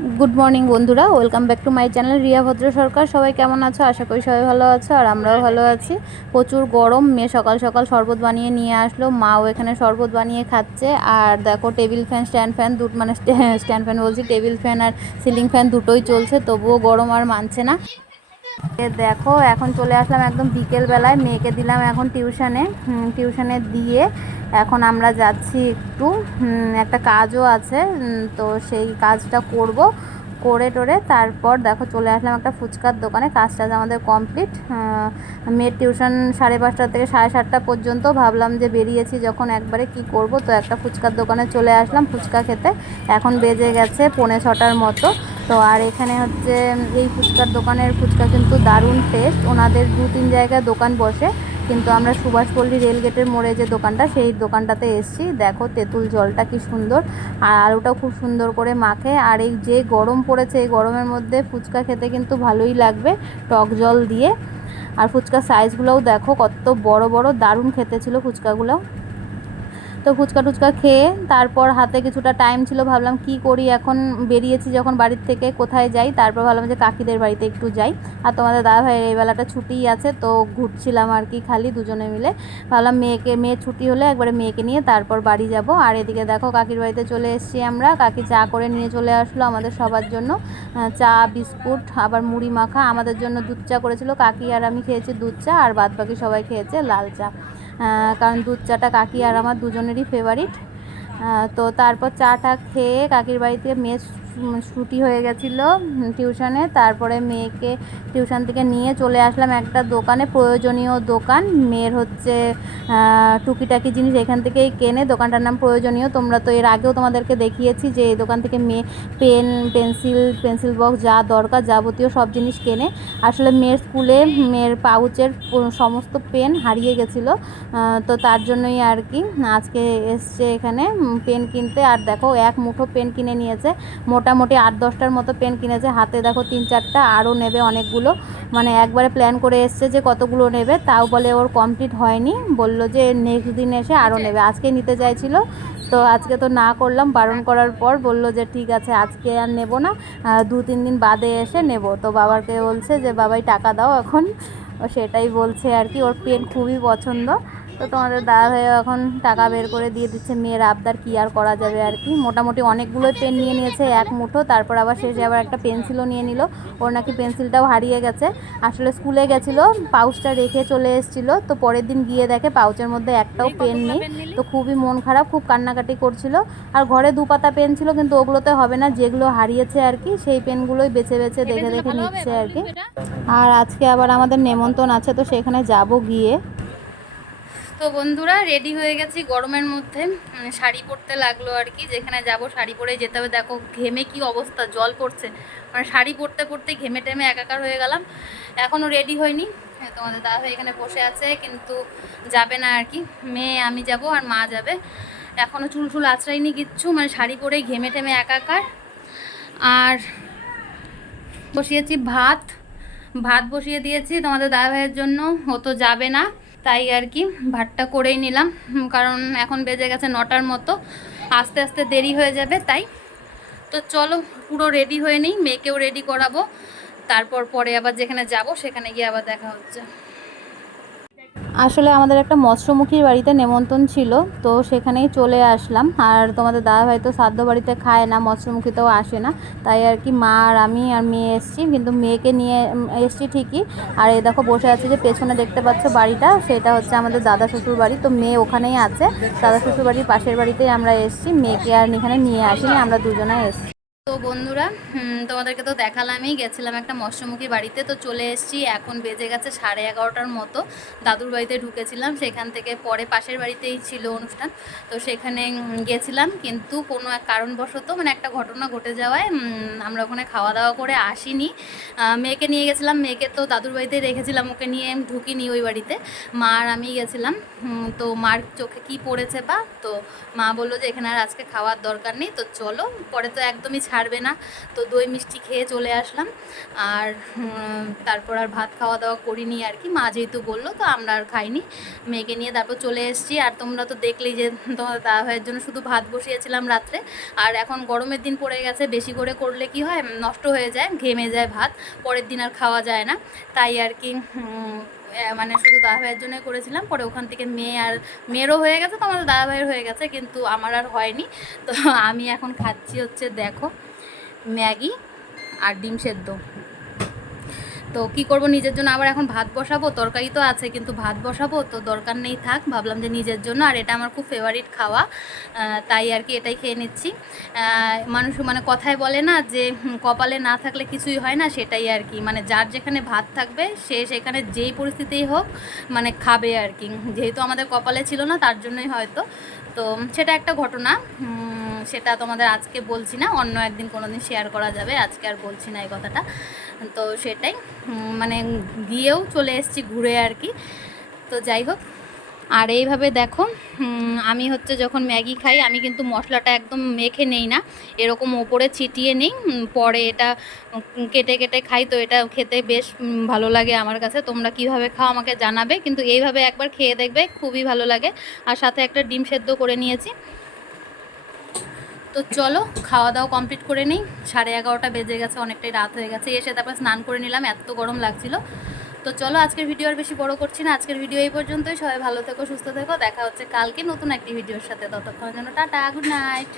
Good morning বন্ধুরা। Welcome back to my channel Riya Bhadra Sarkar. সবাই কেমন আছো? আশা করি সবাই ভালো আছো, আর আমরাও ভালো আছি। প্রচুর গরম। মেয়ে সকাল সকাল শরবত বানিয়ে নিয়ে আসলো। মাও এখানে শরবত বানিয়ে খাচ্ছে। আর দেখো, টেবিল ফ্যান, স্ট্যান্ড ফ্যান দুটো মানে স্ট্যান্ড ফ্যান বলছি, টেবিল ফ্যান আর সিলিং ফ্যান দুটোই চলছে। তবুও গরম আর মানছে না। দেখো, এখন চলে আসলাম একদম বিকেল বেলায় মেয়েকে দিলাম এখন টিউশনে। টিউশনে দিয়ে এখন আমরা যাচ্ছি একটু। একটা কাজও আছে। তো সেই কাজটা করব। করে টোরে তারপর দেখো চলে আসলাম একটা ফুচকার দোকানে। কাজটা আমাদের কমপ্লিট। মেয়ের টিউশন সাড়ে পাঁচটা থেকে সাড়ে সাতটা পর্যন্ত। ভাবলাম যে বেরিয়েছি যখন একবারে কি করব। তো একটা ফুচকার দোকানে চলে আসলাম ফুচকা খেতে। এখন বেজে গেছে পৌনে ছটার মতো। তো আর এখানে হচ্ছে এই ফুচকার দোকানের ফুচকা কিন্তু দারুণ টেস্ট ওনাদের দু তিন জায়গায় দোকান বসে, কিন্তু আমরা সুভাষপল্লী রেলগেটের মোড়ে যে দোকানটা, সেই দোকানটাতে এসেছি। দেখো তেঁতুল জলটা কি সুন্দর। আর আলুটাও খুব সুন্দর করে মাখে। আর এই যে গরম পড়েছে, এই গরমের মধ্যে ফুচকা খেতে কিন্তু ভালোই লাগবে টক জল দিয়ে। আর ফুচকার সাইজগুলোও দেখো কত বড় বড়, দারুণ খেতে ছিল ফুচকাগুলো। তো ফুচকা টুচকা খেয়ে তারপর হাতে কিছুটা টাইম ছিল, ভাবলাম কি করি? এখন বেরিয়েছি যখন বাড়ির থেকে কোথায় যাই, তারপর ভাবলাম যে কাকিদের বাড়িতে একটু যাই। আর তোমাদের দাদা ভাইয়ের এই বেলাটা ছুটিই আছে, তো ঘুরছিলাম আর কি খালি দুজনে মিলে। ভাবলাম মেয়েকে মেয়ের ছুটি হলে একবারে মেয়েকে নিয়ে তারপর বাড়ি যাব। আর এদিকে দেখো কাকির বাড়িতে চলে এসেছি আমরা। কাকি চা করে নিয়ে চলে আসলো আমাদের সবার জন্য। চা, বিস্কুট, আবার মুড়ি মাখা। আমাদের জন্য দুধ চা করেছিল। কাকি আর আমি খেয়েছি দুধ চা, আর বাদ বাকি সবাই খেয়েছে লাল চা। কারণ দুধ চাটা কাকি আর আমার দুজনেরই ফেভারিট তো তারপর চাটা খেয়ে কাকির বাড়িতে মেয়ে ছুটি হয়ে গেছিল টিউশনে। তারপরে মেয়েকে টিউশন থেকে নিয়ে চলে আসলাম একটা দোকানে, প্রয়োজনীয় দোকান। মেয়ের হচ্ছে টুকিটাকি জিনিস এখান থেকেই কেনে। দোকানটার নাম প্রয়োজনীয়। তোমরা তো এর আগেও তোমাদেরকে দেখিয়েছি যে এই দোকান থেকে মেয়ে পেন, পেন্সিল পেন্সিল বক্স যা দরকার যাবতীয় সব জিনিস কেনে। আসলে মেয়ের স্কুলে, মেয়ের পাউচের সমস্ত পেন হারিয়ে গেছিল তো তার জন্যই আর কি। আজকে এসছে এখানে পেন কিনতে। আর দেখো, এক মুঠো পেন কিনে নিয়েছে। মোটামুটি আট দশটার মতো পেন কিনেছে। হাতে দেখো তিন চারটা আরও নেবে অনেকগুলো। মানে একবারে প্ল্যান করে এসছে যে কতগুলো নেবে তাও বলে ওর কমপ্লিট হয়নি। বলল যে নেক্সট দিন এসে আরও নেবে। আজকে নিতে চাইছিল তো আজকে তো না করলাম। বারণ করার পর বলল যে ঠিক আছে আজকে আর নেব না। দু তিন দিন বাদে এসে নেব। তো বাবাকে বলছে যে বাবাই টাকা দাও এখন। ও সেটাই বলছে আর কি। ওর পেন খুবই পছন্দ। তো তোমাদের দাদা ভাই এখন টাকা বের করে দিয়ে দিচ্ছে। মেয়ের আবদার কি আর করা যাবে আর কি? মোটামুটি অনেকগুলোই পেন নিয়ে নিয়েছে এক মুঠো। তারপর আবার শেষে আবার একটা পেন্সিলও নিয়ে নিল। ওর নাকি পেন্সিলটাও হারিয়ে গেছে। আসলে স্কুলে গেছিল পাউচটা রেখে চলে এসেছিল। তো পরের দিন গিয়ে দেখে পাউচের মধ্যে একটাও পেন নেই। তো খুবই মন খারাপ খুব কান্নাকাটি করছিল। আর ঘরে দু পাতা পেন ছিল কিন্তু ওগুলোতে হবে না। যেগুলো হারিয়েছে আর কি সেই পেনগুলোই বেছে বেছে দেখে দেখে নিচ্ছে আর কি। আর আজকে আবার আমাদের নেমন্তণ আছে তো সেখানে যাব গিয়ে। তো বন্ধুরা রেডি হয়ে গেছি গরমের মধ্যে। শাড়ি পরতে লাগল আর কি যেখানে যাব শাড়ি পরে যেতে হবে। দেখো ঘেমে কি অবস্থা জল পড়ছে। মানে শাড়ি পরতে পরতে ঘেমে টেমে একাকার হয়ে গেলাম। এখনও রেডি হয়নি। হ্যাঁ, তোমাদের দাদা ভাই এখানে বসে আছে কিন্তু যাবে না আর কি। মেয়ে আমি যাব আর মা যাবে। এখনও চুল চুল আঁচড়াইনি কিচ্ছু মানে শাড়ি পরে ঘেমে টেমে একাকার। আর বসিয়েছি ভাত। ভাত বসিয়ে দিয়েছি তোমাদের দাদা ভাইয়ের জন্য ও তো যাবে না। তাই আর কি ভাতটা করেই নিলাম। কারণ এখন বেজে গেছে নটার মতো। আস্তে আস্তে দেরি হয়ে যাবে তাই। তো চলো, পুরো রেডি হয়ে নিই, মেয়েকেও রেডি করাবো। তারপর পরে আবার যেখানে যাব, সেখানে গিয়ে আবার দেখা হচ্ছে। আসলে আমাদের একটা মৎস্যমুখীর বাড়িতে নেমন্তন্ন ছিল, তো সেখানেই চলে আসলাম। আর তোমাদের দাদা ভাই তো সাধ্য বাড়িতে খায় না, মৎস্যমুখীতেও আসে না। তাই আর কি মা আর আমি আর মেয়ে এসছি, কিন্তু মেয়েকে নিয়ে এসছি ঠিকই। আর এই দেখো বসে আছে যে পেছনে দেখতে পাচ্ছ বাড়িটা, সেটা হচ্ছে আমাদের দাদা শ্বশুর বাড়ি। তো মেয়ে ওখানেই আছে, দাদা শ্বশুর বাড়ির পাশের বাড়িতেই আমরা এসছি, মেয়েকে আর এখানে নিয়ে আসিনি, আমরা দুজনে এসছি। তো বন্ধুরা তোমাদেরকে তো দেখালামই। গেছিলাম একটা মৎস্যমুখী বাড়িতে, তো চলে এসেছি। এখন বেজে গেছে সাড়ে এগারোটার মতো। দাদুর বাড়িতে ঢুকেছিলাম। সেখান থেকে পরে পাশের বাড়িতেই ছিল অনুষ্ঠান। তো সেখানে গেছিলাম। কিন্তু কোনো এক কারণবশত মানে একটা ঘটনা ঘটে যাওয়ায় আমরা ওখানে খাওয়া দাওয়া করে আসিনি। মেয়েকে নিয়ে গেছিলাম। মেয়েকে তো দাদুর বাড়িতে রেখেছিলাম। ওকে নিয়ে ঢুকিনি ওই বাড়িতে। মা আর আমি গেছিলাম। তো মার চোখে কি পড়েছে বা? তো মা বলল যে, এখানে আর আজকে খাওয়ার দরকার নেই। তো চলো, পরে তো একদমই ছাড়বে না। তো দই মিষ্টি খেয়ে চলে আসলাম। আর তারপর আর ভাত খাওয়া দাওয়া করিনি আর কি। মা যেহেতু বলল, তো আমরা আর খাইনি। মেয়েকে নিয়ে তারপর চলে এসেছি। আর তোমরা তো দেখলেই যে তোমার দাদা ভাইয়ের জন্য শুধু ভাত বসিয়েছিলাম রাত্রে। আর এখন গরমের দিন পড়ে গেছে। বেশি করে করলে কি হয়? নষ্ট হয়ে যায়, ঘেমে যায় ভাত। পরের দিন আর খাওয়া যায় না। তাই আর কি মানে শুধু দাদা ভাইয়ের জন্যই করেছিলাম, পরে ওখান থেকে মেয়ে আর মেয়েরও হয়ে গেছে, তো আমাদের দাদা ভাইয়ের হয়ে গেছে, কিন্তু আমার আর হয়নি। তো আমি এখন খাচ্ছি হচ্ছে, দেখো, ম্যাগি আর ডিম সেদ্ধ। তো কি করব, নিজের জন্য আবার এখন ভাত বসাবো, তরকারি তো আছে কিন্তু ভাত বসাবো, তো দরকার নেই থাক, ভাবলাম যে নিজের জন্য, আর এটা আমার খুব ফেভারিট খাওয়া তাই আর কি এটাই খেয়ে নিচ্ছি। মানুষ মানে কথায় বলে না যে কপালে না থাকলে কিছুই হয় না, সেটাই আর কি। মানে যার যেখানে ভাত থাকবে, সে সেখানে যেই পরিস্থিতিই হোক মানে খাবে আর কি। যেহেতু আমাদের কপালে ছিল না, তার জন্যই হয়তো। তো সেটা একটা ঘটনা। সেটা তোমাদের আজকে বলছি না, অন্য একদিন কোনো দিন শেয়ার করা যাবে, আজকে আর বলছি না এই কথাটা। তো সেটাই মানে গিয়েও চলে এসেছি ঘুরে আর কি। তো যাই হোক, আর এইভাবে দেখো আমি হচ্ছে যখন ম্যাগি খাই, আমি কিন্তু মশলাটা একদম মেখে নেই না, এরকম ওপরে ছিটিয়ে নিই পরে এটা কেটে কেটে খাই তো এটা খেতে বেশ ভালো লাগে আমার কাছে। তোমরা কীভাবে খাও আমাকে জানাবে, কিন্তু এইভাবে একবার খেয়ে দেখবে, খুবই ভালো লাগে। আর সাথে একটা ডিম সেদ্ধ করে নিয়েছি। তো চলো খাওয়া দাওয়া কমপ্লিট করে নিই। সাড়ে এগারোটা বেজে গেছে, অনেকটাই রাত হয়ে গেছে। এসে তারপর স্নান করে নিলাম, এত গরম লাগছিল। তো চলো, আজকের ভিডিও আর বেশি বড় করছি না। আজকের ভিডিও এই পর্যন্তই। সবাই ভালো থেকো, সুস্থ থেকো। দেখা হচ্ছে কালকে নতুন একটি ভিডিওর সাথে। ততক্ষণের জন্য টাটা গুড নাইট